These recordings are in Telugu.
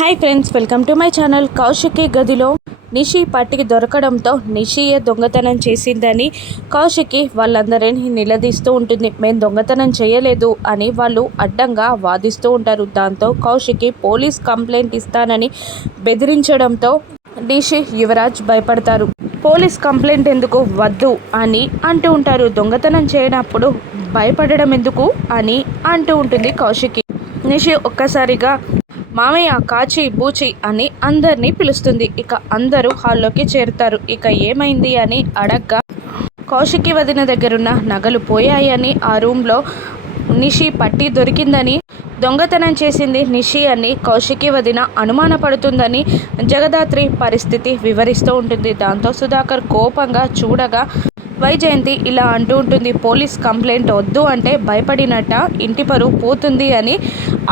Hi friends, welcome to my channel. Kaushiki గదిలో నిషి పట్టికి దొరకడంతో నిషియే దొంగతనం చేసిందని కౌశికి వాళ్ళందరినీ నిలదీస్తూ ఉంటుంది. మేము దొంగతనం చేయలేదు అని వాళ్ళు అడ్డంగా వాదిస్తూ ఉంటారు. దాంతో కౌశికి పోలీస్ కంప్లైంట్ ఇస్తానని బెదిరించడంతో నిషి యువరాజ్ భయపడతారు. పోలీస్ కంప్లైంట్ ఎందుకు, వద్దు అని అంటూ ఉంటారు. దొంగతనం చేయనప్పుడు భయపడడం ఎందుకు అని అంటూ ఉంటుంది కౌశికి. నిషి ఒక్కసారిగా మామయ్య, కాచి, బూచి అని అందరినీ పిలుస్తుంది. ఇక అందరూ హాల్లోకి చేరుతారు. ఇక ఏమైంది అని అడగ్గా కౌశికి వదిన దగ్గరున్న నగలు పోయాయని, ఆ రూమ్లో నిషి పట్టి దొరికిందని, దొంగతనం చేసింది నిషి అని కౌశికి వదిన అనుమానపడుతుందని జగదాత్రి పరిస్థితి వివరిస్తూ ఉంటుంది. దాంతో సుధాకర్ కోపంగా చూడగా వైజయంతి ఇలా అంటూ ఉంటుంది. పోలీస్ కంప్లైంట్ వద్దు అంటే భయపడినట్ట, ఇంటి పరువు పోతుంది అని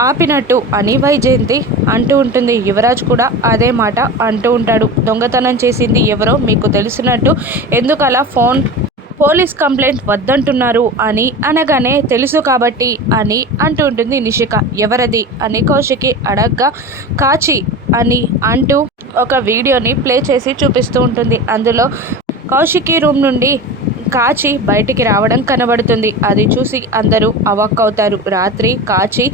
ఆపినట్టు అని వైజయంతి అంటూ ఉంటుంది. యువరాజ్ కూడా అదే మాట అంటూ ఉంటాడు. దొంగతనం చేసింది ఎవరో మీకు తెలిసినట్టు ఎందుకు అలా పోలీస్ కంప్లైంట్ వద్దంటున్నారు అని అనగానే తెలుసు కాబట్టి అని అంటూ ఉంటుంది నిషిక. ఎవరది అని కౌశికి అడగ్గా కాచి అని అంటూ ఒక వీడియోని ప్లే చేసి చూపిస్తూ ఉంటుంది. అందులో కౌశికి రూమ్ నుండి కాచి బయటికి రావడం కనబడుతుంది. అది చూసి అందరూ అవాక్కవుతారు. రాత్రి కాచి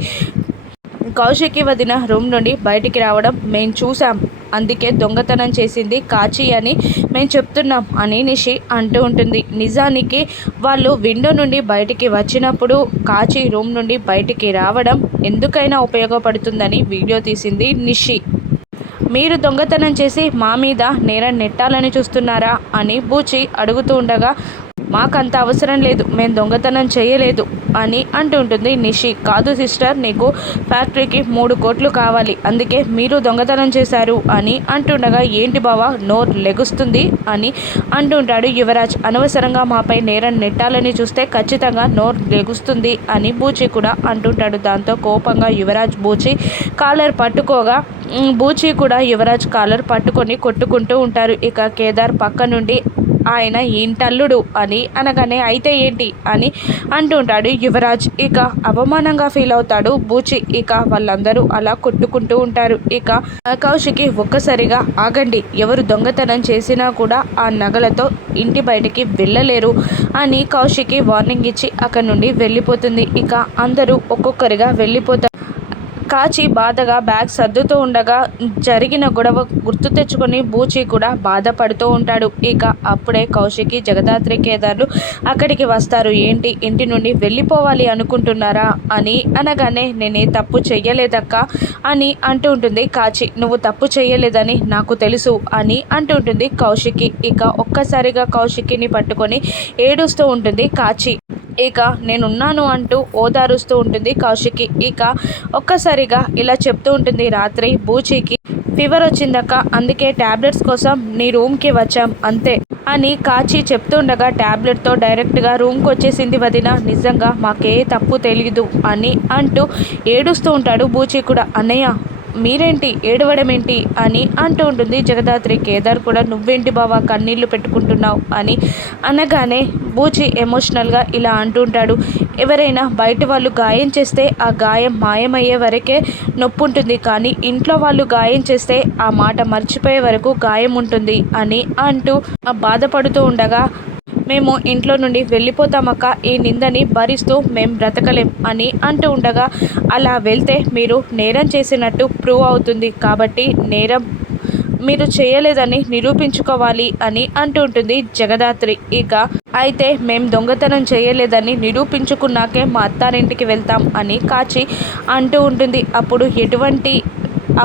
కౌశికి వదిన రూమ్ నుండి బయటికి రావడం మేము చూసాం, అందుకే దొంగతనం చేసింది కాచి అని మేము చెప్తున్నాం అని నిషి అంటూ ఉంటుంది. నిజానికి వాళ్ళు విండో నుండి బయటికి వచ్చినప్పుడు కాచి రూమ్ నుండి బయటికి రావడం ఎందుకైనా ఉపయోగపడుతుందని వీడియో తీసింది నిషి. మీరు దొంగతనం చేసి మా మీద నేరం నెట్టాలని చూస్తున్నారా అని బూచి అడుగుతూ ఉండగా మాకంత అవసరం లేదు, మేము దొంగతనం చేయలేదు అని అంటూ ఉంటుంది నిషి. కాదు సిస్టర్, నీకు ఫ్యాక్టరీకి 3 కోట్లు కావాలి, అందుకే మీరు దొంగతనం చేశారు అని అంటుండగా ఏంటి బావా నోరు లెగుస్తుంది అని అంటుంటాడు యువరాజ్. అనవసరంగా మాపై నేరం నెట్టాలని చూస్తే ఖచ్చితంగా నోరు లెగుస్తుంది అని బూచి కూడా అంటుంటాడు. దాంతో కోపంగా యువరాజ్ బూచి కాలర్ పట్టుకోగా బూచి కూడా యువరాజ్ కాలర్ పట్టుకొని కొట్టుకుంటూ ఉంటారు. ఇక కేదార్ పక్క నుండి ఆయన ఇంటల్లుడు అని అనగానే అయితే ఏంటి అని అంటుంటాడు యువరాజ్. ఇక అవమానంగా ఫీల్ అవుతాడు బూచి. ఇక వాళ్ళందరూ అలా కొట్టుకుంటూ ఉంటారు. ఇక కౌశికి ఒక్కసారిగా ఆగండి, ఎవరు దొంగతనం చేసినా కూడా ఆ నగలతో ఇంటి బయటికి వెళ్ళలేరు అని కౌశికి వార్నింగ్ ఇచ్చి అక్కడి నుండి వెళ్ళిపోతుంది. ఇక అందరూ ఒక్కొక్కరిగా వెళ్ళిపోతారు. కాచి బాధగా బ్యాగ్ సర్దుతూ ఉండగా జరిగిన గొడవ గుర్తు తెచ్చుకొని బూచి కూడా బాధపడుతూ ఉంటాడు. ఇక అప్పుడే కౌశికి, జగదాత్రి, కేదార్లు అక్కడికి వస్తారు. ఏంటి, ఇంటి నుండి వెళ్ళిపోవాలి అనుకుంటున్నారా అని అనగానే నేనే తప్పు చెయ్యలేదక్క అని అంటూ ఉంటుంది కాచి. నువ్వు తప్పు చెయ్యలేదని నాకు తెలుసు అని అంటూ ఉంటుంది కౌశికి. ఇక ఒక్కసారిగా కౌశికిని పట్టుకొని ఏడుస్తూ ఉంటుంది కాచి. ఇక నేనున్నాను అంటూ ఓదారుస్తూ ఉంటుంది కౌశికి. ఇక ఒక్కసారిగా ఇలా చెప్తూ ఉంటుంది. రాత్రి బూచికి ఫీవర్ వచ్చిందక్క, అందుకే ట్యాబ్లెట్స్ కోసం నీ రూమ్కి వచ్చాం అంతే అని కాచి చెప్తుండగా ట్యాబ్లెట్తో డైరెక్ట్గా రూమ్కి వచ్చేసింది వదిన, నిజంగా మాకే తప్పు తెలియదు అని అంటూ ఏడుస్తూ ఉంటాడు బూచి కూడా. అన్నయ్య మీరేంటి ఏడవడం ఏంటి అని అంటూ ఉంటుంది జగదాత్రి. కేదార్ కూడా నువ్వేంటి బావా కన్నీళ్లు పెట్టుకుంటున్నావు అని అనగానే బూచి ఎమోషనల్గా ఇలా అంటుంటాడు. ఎవరైనా బయట వాళ్ళు గాయం చేస్తే ఆ గాయం మాయమయ్యే వరకే నొప్పి ఉంటుంది, కానీ ఇంట్లో వాళ్ళు గాయం చేస్తే ఆ మాట మర్చిపోయే వరకు గాయం ఉంటుంది అని అంటూ బాధపడుతూ ఉండగా మేము ఇంట్లో నుండి వెళ్ళిపోతామక్క, ఈ నిందని భరిస్తూ మేం బ్రతకలేం అని అంటూ ఉండగా అలా వెళ్తే మీరు నేరం చేసినట్టు ప్రూవ్ అవుతుంది, కాబట్టి నేరం మీరు చేయలేదని నిరూపించుకోవాలి అని అంటూ ఉంటుంది జగదాత్రి. ఇక అయితే మేం దొంగతనం చేయలేదని నిరూపించుకున్నాకే మా అత్తారింటికి వెళ్తాం అని కాచి అంటూ ఉంటుంది. అప్పుడు ఎటువంటి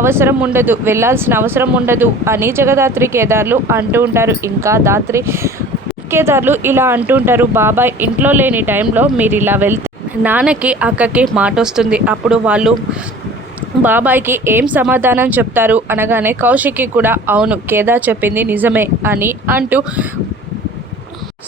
అవసరం ఉండదు, వెళ్ళాల్సిన అవసరం ఉండదు అని జగదాత్రి, కేదార్లు అంటూ ఉంటారు. ఇంకా దాత్రి, కేదార్లు ఇలా అంటుంటారు. బాబాయ్ ఇంట్లో లేని టైంలో మీరు ఇలా వెళ్తే నాన్నకి, అక్కకి మాట వస్తుంది, అప్పుడు వాళ్ళు బాబాయ్కి ఏం సమాధానం చెప్తారు అనగానే కౌశికి కూడా అవును కేదార్ చెప్పింది నిజమే అని అంటూ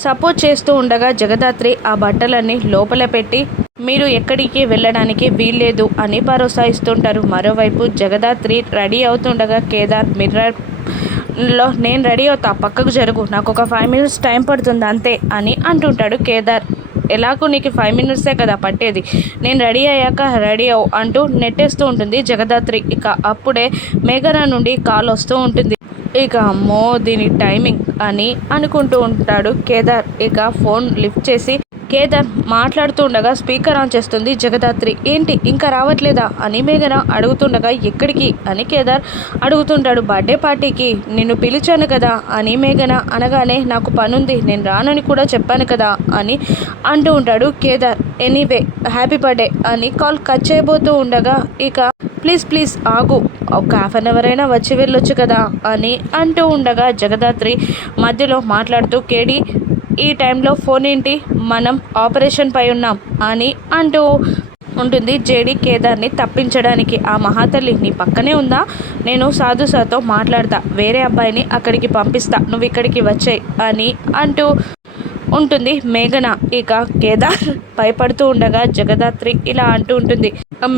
సపోర్ట్ చేస్తూ ఉండగా జగదాత్రి ఆ బట్టలన్నీ లోపల పెట్టి మీరు ఎక్కడికి వెళ్ళడానికి వీల్లేదు అని భరోసా ఇస్తుంటారు. మరోవైపు జగదాత్రి రెడీ అవుతుండగా కేదార్ మిర్రర్లో నేను రెడీ అవుతా, పక్కకు జరుగు, నాకు ఒక 5 minutes టైం పడుతుంది అంతే అని అంటుంటాడు కేదార్. ఎలాగో నీకు 5 మినిట్సే కదా పట్టేది, నేను రెడీ అయ్యాక రెడీ అవ్వు అంటూ నెట్టేస్తూ ఉంటుంది జగదాత్రి. ఇక అప్పుడే మేఘన నుండి కాల్ వస్తూ ఉంటుంది. ఇక అమ్మో దీని టైమింగ్ అని అనుకుంటూ ఉంటాడు కేదార్. ఇక ఫోన్ లిఫ్ట్ చేసి కేదార్ మాట్లాడుతూ ఉండగా స్పీకర్ ఆన్ చేస్తుంది జగదాత్రి. ఏంటి ఇంకా రావట్లేదా అని మేఘన అడుగుతుండగా ఎక్కడికి అని కేదార్ అడుగుతుంటాడు. బర్త్డే పార్టీకి నిన్ను పిలిచాను కదా అని మేఘన అనగానే నాకు పనుంది నేను రానని కూడా చెప్పాను కదా అని అంటూ ఉంటాడు కేదార్. ఎనీవే హ్యాపీ బర్త్డే అని కాల్ కట్ చేయబోతూ ఉండగా ఇక ప్లీజ్ ఆగు, ఒక హాఫ్ అన్ అవర్ అయినా వచ్చి వెళ్ళొచ్చు కదా అని అంటూ ఉండగా జగదాత్రి మధ్యలో మాట్లాడుతూ కేడి ఈ టైంలో ఫోన్ ఏంటి, మనం ఆపరేషన్ పై ఉన్నాం అని అంటూ ఉంటుంది. జేడి కేదార్ని తప్పించడానికి ఆ మహాతల్లి నీ పక్కనే ఉందా, నేను సాధు సార్తో మాట్లాడతా, వేరే అబ్బాయిని అక్కడికి పంపిస్తా, నువ్వు ఇక్కడికి వచ్చాయి అని అంటూ ఉంటుంది మేఘన. ఇక కేదార్ భయపడుతూ ఉండగా జగదాత్రి ఇలా అంటూ ఉంటుంది.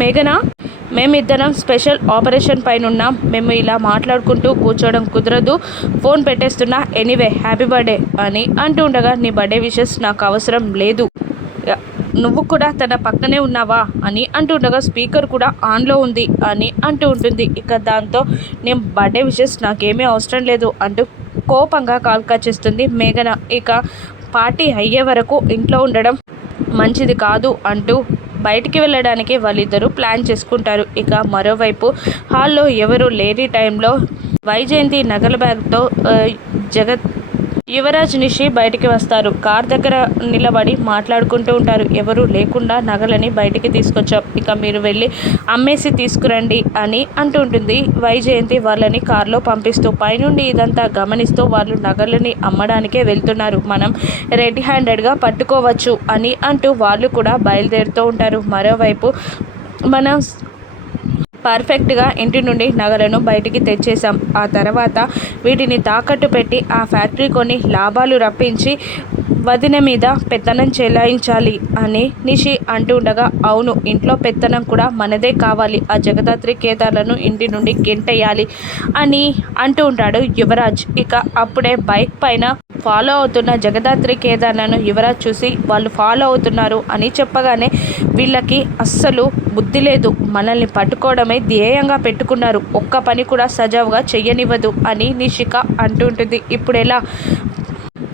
మేఘన మేమిద్దరం స్పెషల్ ఆపరేషన్ పైన ఉన్నాం, మేము ఇలా మాట్లాడుకుంటూ కూర్చోవడం కుదరదు, ఫోన్ పెట్టేస్తున్నా, ఎనీవే హ్యాపీ బర్త్డే అని అంటూ ఉండగా నీ బర్త్డే విషెస్ నాకు అవసరం లేదు, నువ్వు కూడా తన పక్కనే ఉన్నావా అని అంటుండగా స్పీకర్ కూడా ఆన్లో ఉంది అని అంటూ ఉంటుంది. ఇక దాంతో నేను బర్త్డే విషెస్ నాకేమీ అవసరం లేదు అంటూ కోపంగా కాల్ కట్ చేస్తుంది మేఘన. ఇక పార్టీ అయ్యే వరకు ఇంట్లో ఉండడం మంచిది కాదు అంటూ బయటికి వెళ్ళడానికి వాళ్ళిద్దరూ ప్లాన్ చేసుకుంటారు. ఇక మరోవైపు హాల్లో ఎవరు లేని టైంలో వైజయంతి నగల బ్యాగ్తో యువరాజ్ నిషి బయటికి వస్తారు. కార్ దగ్గర నిలబడి మాట్లాడుకుంటూ ఉంటారు. ఎవరు లేకుండా నగలని బయటికి తీసుకొచ్చాం, ఇక మీరు వెళ్ళి అమ్మేసి తీసుకురండి అని అంటూ ఉంటుంది వైజయంతి వాళ్ళని కార్లో పంపిస్తూ. పైనుండి ఇదంతా గమనిస్తూ వాళ్ళు నగలని అమ్మడానికే వెళ్తున్నారు, మనం రెడ్ హ్యాండెడ్గా పట్టుకోవచ్చు అని అంటూ వాళ్ళు కూడా బయలుదేరుతూ ఉంటారు. మరోవైపు మనం పర్ఫెక్ట్గా ఇంటి నుండి నగలను బయటికి తెచ్చేసాం, ఆ తర్వాత వీటిని తాకట్టు పెట్టి ఆ ఫ్యాక్టరీ కొని లాభాలు రప్పించి వదిన మీద పెత్తనం చెలాయించాలి అని నిషి అంటూ ఉండగా అవును ఇంట్లో పెత్తనం కూడా మనదే కావాలి, ఆ జగదాత్రి కేదార్లను ఇంటి నుండి గెంటేయాలి అని అంటూ ఉంటాడు యువరాజ్. ఇక అప్పుడే బైక్ పైన ఫాలో అవుతున్న జగదాత్రి కేదార్లను యువరాజ్ చూసి వాళ్ళు ఫాలో అవుతున్నారు అని చెప్పగానే వీళ్ళకి అస్సలు బుద్ధి లేదు, మనల్ని పట్టుకోవడమే ధ్యేయంగా పెట్టుకున్నారు, ఒక్క పని కూడా సజావుగా చెయ్యనివ్వదు అని నిషిక అంటూ ఉంటుంది. ఇప్పుడు ఎలా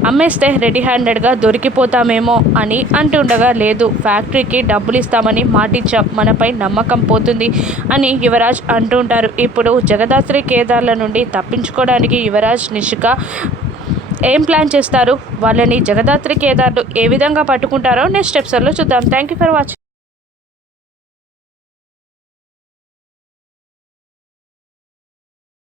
అమ్మేస్తే రెడీ హ్యాండెడ్గా దొరికిపోతామేమో అని అంటుండగా లేదు ఫ్యాక్టరీకి డబ్బులు ఇస్తామని మాటిచ్చాం, మనపై నమ్మకం పోతుంది అని యువరాజ్ అంటుంటారు. ఇప్పుడు జగదాత్రి కేదార్ల నుండి తప్పించుకోవడానికి యువరాజ్ నిషిక ఏం ప్లాన్ చేస్తారు, వాళ్ళని జగదాత్రి కేదార్లు ఏ విధంగా పట్టుకుంటారో నెక్స్ట్ ఎపిసోడ్లో చూద్దాం. Thank you for watching.